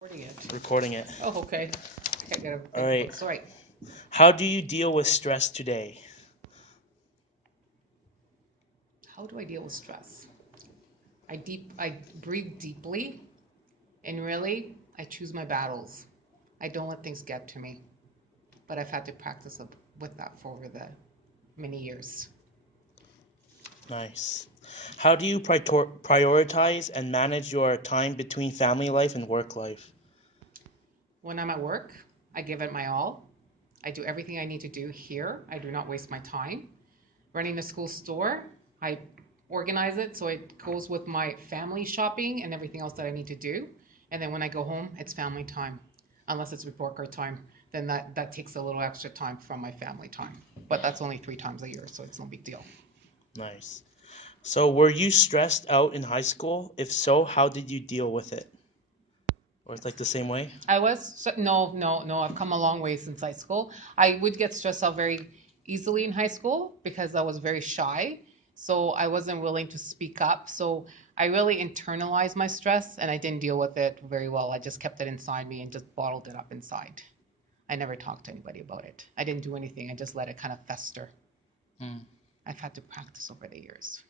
Recording it. Recording it. Oh, okay. I gotta All think right. about sorry. How do you deal with stress today? How do I deal with stress? I breathe deeply, and really I choose my battles. I don't let things get to me, but I've had to practice with that for over the many years. Nice. How do you prioritize and manage your time between family life and work life? When I'm at work, I give it my all. I do everything I need to do here. I do not waste my time. Running the school store, I organize it so it goes with my family shopping and everything else that I need to do. And then when I go home, it's family time. Unless it's report card time, then that takes a little extra time from my family time. But that's only 3 times a year, so it's no big deal. Nice. So, were you stressed out in high school? If so, how did you deal with it? Or it's like the same way? No. I've come a long way since high school. I would get stressed out very easily in high school because I was very shy. So I wasn't willing to speak up. So I really internalized my stress and I didn't deal with it very well. I just kept it inside me and just bottled it up inside. I never talked to anybody about it. I didn't do anything. I just let it kind of fester. Hmm. I've had to practice over the years.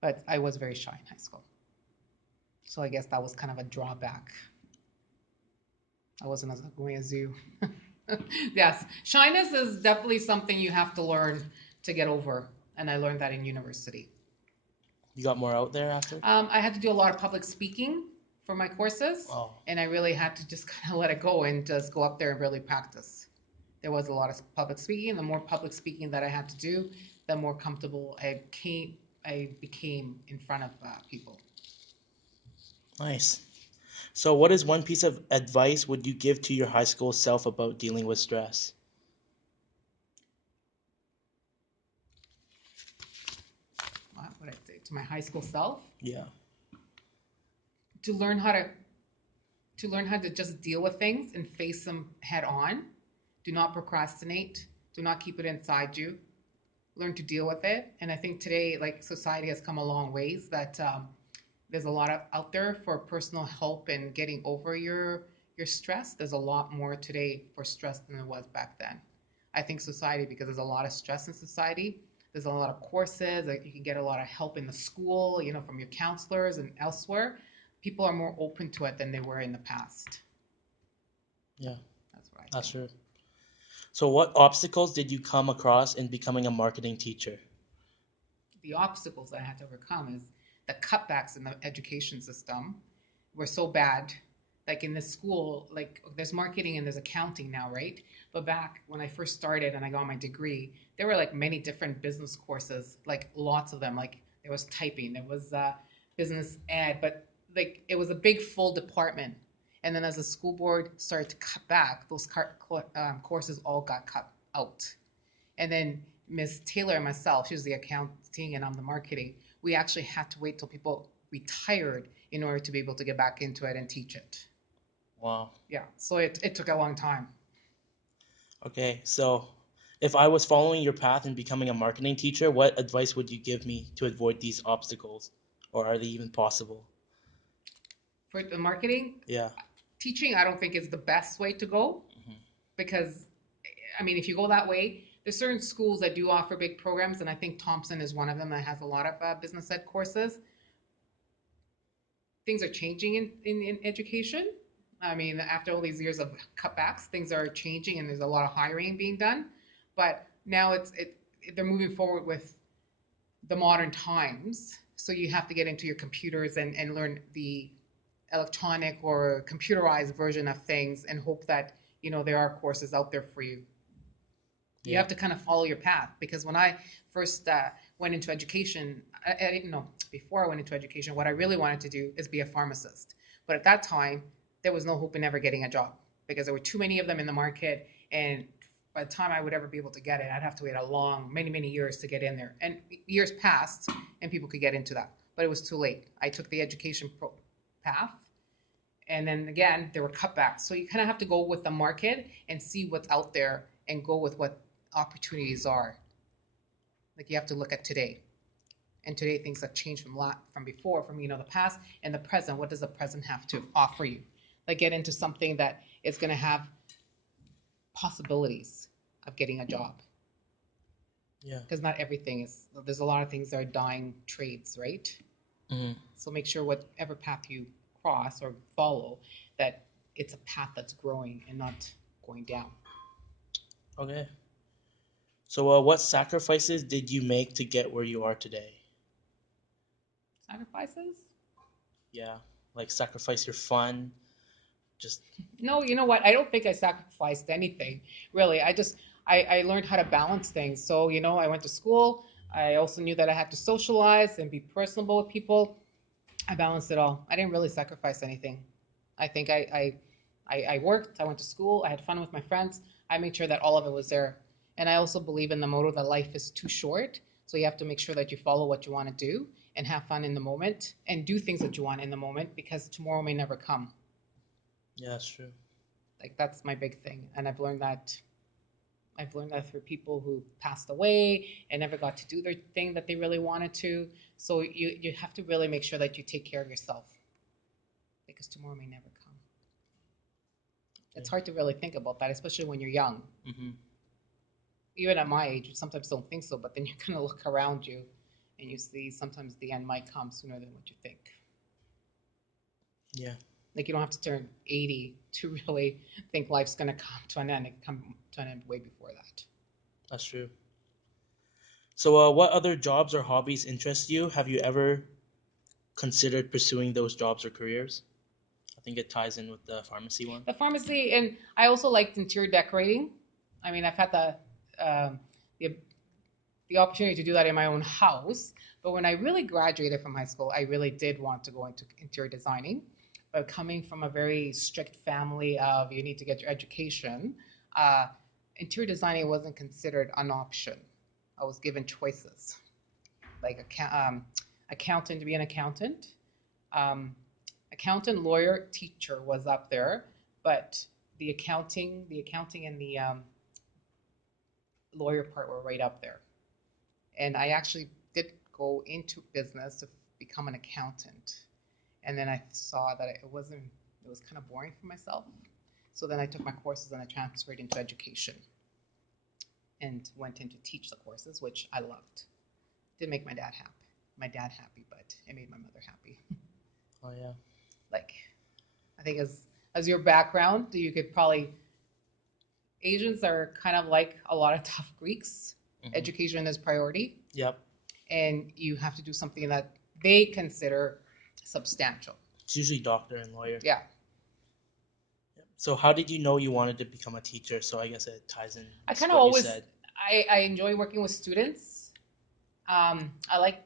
But I was very shy in high school. So I guess that was kind of a drawback. I wasn't as outgoing as you. Yes, shyness is definitely something you have to learn to get over, and I learned that in university. You got more out there after? I had to do a lot of public speaking for my courses, Oh, and I really had to just kind of let it go and just go up there and really practice. There was a lot of public speaking. The more public speaking that I had to do, the more comfortable I became in front of people. nice. So, what is one piece of advice would you give to your high school self about dealing with stress? What would I say to my high school self? Yeah. To learn how to just deal with things and face them head on. Do not procrastinate. Do not keep it inside you. Learn to deal with it. And I think today, like society has come a long ways. That there's a lot of out there for personal help and getting over your stress. There's a lot more today for stress than there was back then. I think society, because there's a lot of stress in society, there's a lot of courses, like you can get a lot of help in the school, from your counselors and elsewhere. People are more open to it than they were in the past. Yeah, That's what I that's think. true. So, what obstacles did you come across in becoming a marketing teacher? The obstacles that I had to overcome is the cutbacks in the education system were so bad. Like in this school, like there's marketing and there's accounting now, right? But back when I first started and I got my degree, there were like many different business courses, like lots of them. Like there was typing, there was business ed, but like it was a big full department. And then as the school board started to cut back, those courses all got cut out. And then Miss Taylor and myself, she was the accounting and I'm the marketing. We actually had to wait till people retired in order to be able to get back into it and teach it. Wow. Yeah, so it took a long time. Okay, so if I was following your path and becoming a marketing teacher, what advice would you give me to avoid these obstacles? Or are they even possible? For the marketing, Yeah. teaching, I don't think is the best way to go Hmm. because, I mean, if you go that way, there's certain schools that do offer big programs, and I think Thompson is one of them that has a lot of business ed courses. Things are changing in education. I mean, after all these years of cutbacks, things are changing and there's a lot of hiring being done. But now they're moving forward with the modern times. So you have to get into your computers and learn the electronic or computerized version of things and hope that, there are courses out there for you. You Yeah. have to kind of follow your path because when I first went into education, I didn't know before I went into education what I really wanted to do is be a pharmacist. But at that time, there was no hope in ever getting a job because there were too many of them in the market, and by the time I would ever be able to get it, I'd have to wait a long, many, many years to get in there. And years passed, and people could get into that, but it was too late. I took the education path, and then again, there were cutbacks. So you kind of have to go with the market and see what's out there and go with what opportunities are. Like you have to look at today. And today things have changed from before, from the past and the present. What does the present have to offer you? Like get into something that is going to have possibilities of getting a job. Yeah. Because not everything is, there's a lot of things that are dying trades, right? Hmm. So make sure whatever path you cross or follow, that it's a path that's growing and not going down. Okay. So, what sacrifices did you make to get where you are today? Sacrifices? Yeah, like sacrifice your fun. Just No, you know what? I don't think I sacrificed anything, really. I learned how to balance things. So, I went to school. I also knew that I had to socialize and be personable with people. I balanced it all. I didn't really sacrifice anything. I think I worked, I went to school, I had fun with my friends. I made sure that all of it was there. And I also believe in the motto that life is too short. So you have to make sure that you follow what you want to do and have fun in the moment and do things that you want in the moment because tomorrow may never come. yeah, that's true. Like that's my big thing. And I've learned that through people who passed away and never got to do their thing that they really wanted to. So you have to really make sure that you take care of yourself because tomorrow may never come. It's Okay. hard to really think about that, especially when you're young. Mm-hmm. Even at my age, you sometimes don't think so, but then you're going to look around you and you see sometimes the end might come sooner than what you think. Yeah, Like you don't have to turn 80 to really think life's going to come to an end. It can come to an end way before that. that's true. So, what other jobs or hobbies interest you? Have you ever considered pursuing those jobs or careers? I think it ties in with the pharmacy one. The pharmacy, and I also liked interior decorating. I mean, I've had the the opportunity to do that in my own house. But when I really graduated from high school, I really did want to go into interior designing. But coming from a very strict family of you need to get your education, uh, interior designing wasn't considered an option. I was given choices, like accountant to be an accountant, um, accountant, lawyer, teacher was up there, but the accounting, and the lawyer part were right up there. And I actually did go into business to become an accountant. And then I saw that it was kind of boring for myself. So then I took my courses and I transferred into education and went in to teach the courses, which I loved. Didn't make my dad happy, but it made my mother happy. Oh yeah. Like, I think as your background, you could probably Asians are kind of like a lot of tough Greeks. Mm-hmm. Education is priority, Yep. and you have to do something that they consider substantial. It's usually doctor and lawyer. Yeah, Yep. So, how did you know you wanted to become a teacher? So, I guess it ties in I to kind of what you always said. I enjoy working with students. I like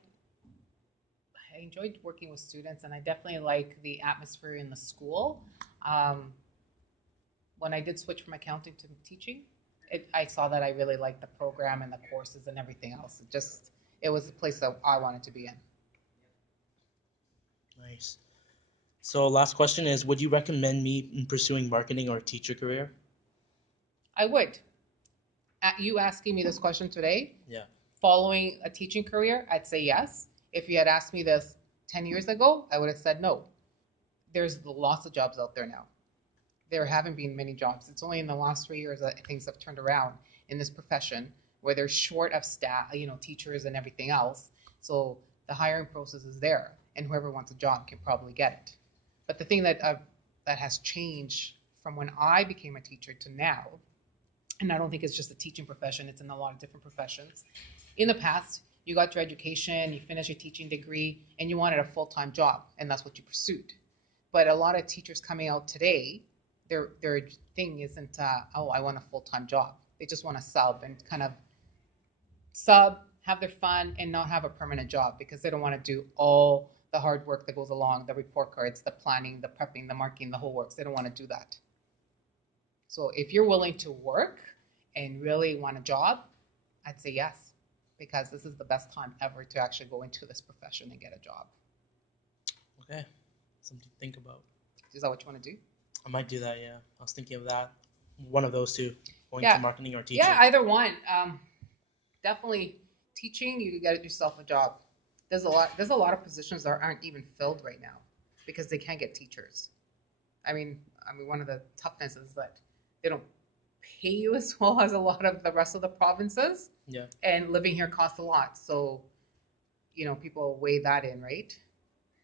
I enjoyed working with students, and I definitely like the atmosphere in the school. Um, when I did switch from accounting to teaching, I saw that I really liked the program and the courses and everything else. It was the place that I wanted to be in. Nice. So, last question is: would you recommend me in pursuing marketing or teacher career? I would. At you asking me this question today, Yeah. following a teaching career, I'd say yes. If you had asked me this 10 years ago, I would have said no. There's lots of jobs out there now. There haven't been many jobs. It's only in the last 3 years that things have turned around in this profession where they're short of staff, teachers and everything else. So the hiring process is there, and whoever wants a job can probably get it. But the thing that has changed from when I became a teacher to now, and I don't think it's just the teaching profession, it's in a lot of different professions. In the past, you got your education, you finished your teaching degree, and you wanted a full-time job, and that's what you pursued. But a lot of teachers coming out today, their thing isn't, oh, I want a full-time job. They just want to sub and kind of sub, have their fun, and not have a permanent job because they don't want to do all the hard work that goes along, the report cards, the planning, the prepping, the marking, the whole works. They don't want to do that. So if you're willing to work and really want a job, I'd say yes, because this is the best time ever to actually go into this profession and get a job. Okay. Something to think about. Is that what you want to do? I might do that. Yeah. I was thinking of that. One of those two, going to Yeah, marketing or teaching. yeah, either one. Definitely teaching. You got yourself a job. There's a lot. There's a lot of positions that aren't even filled right now because they can't get teachers. I mean, one of the toughness is that they don't pay you as well as a lot of the rest of the provinces, Yeah. and living here costs a lot. So, people weigh that in, right?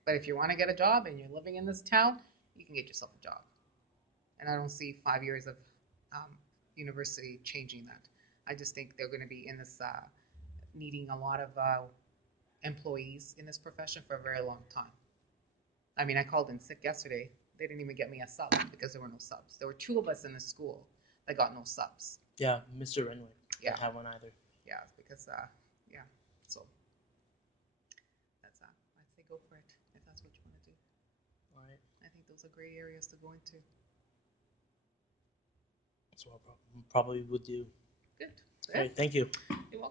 But if you want to get a job and you're living in this town, you can get yourself a job. And I don't see 5 years of um, university changing that. I just think they're going to be in this needing a lot of employees in this profession for a very long time. I mean, I called in sick yesterday. They didn't even get me a sub because there were no subs. There were two of us in the school that got no subs. Yeah, Mr. Renwick. Yeah. Don't have one either. Yeah, because yeah. So that's I'd say go for it if that's what you want to do. All right. I think those are great areas to go into. That's what I probably would do. Good. All right. Thank you. You're welcome.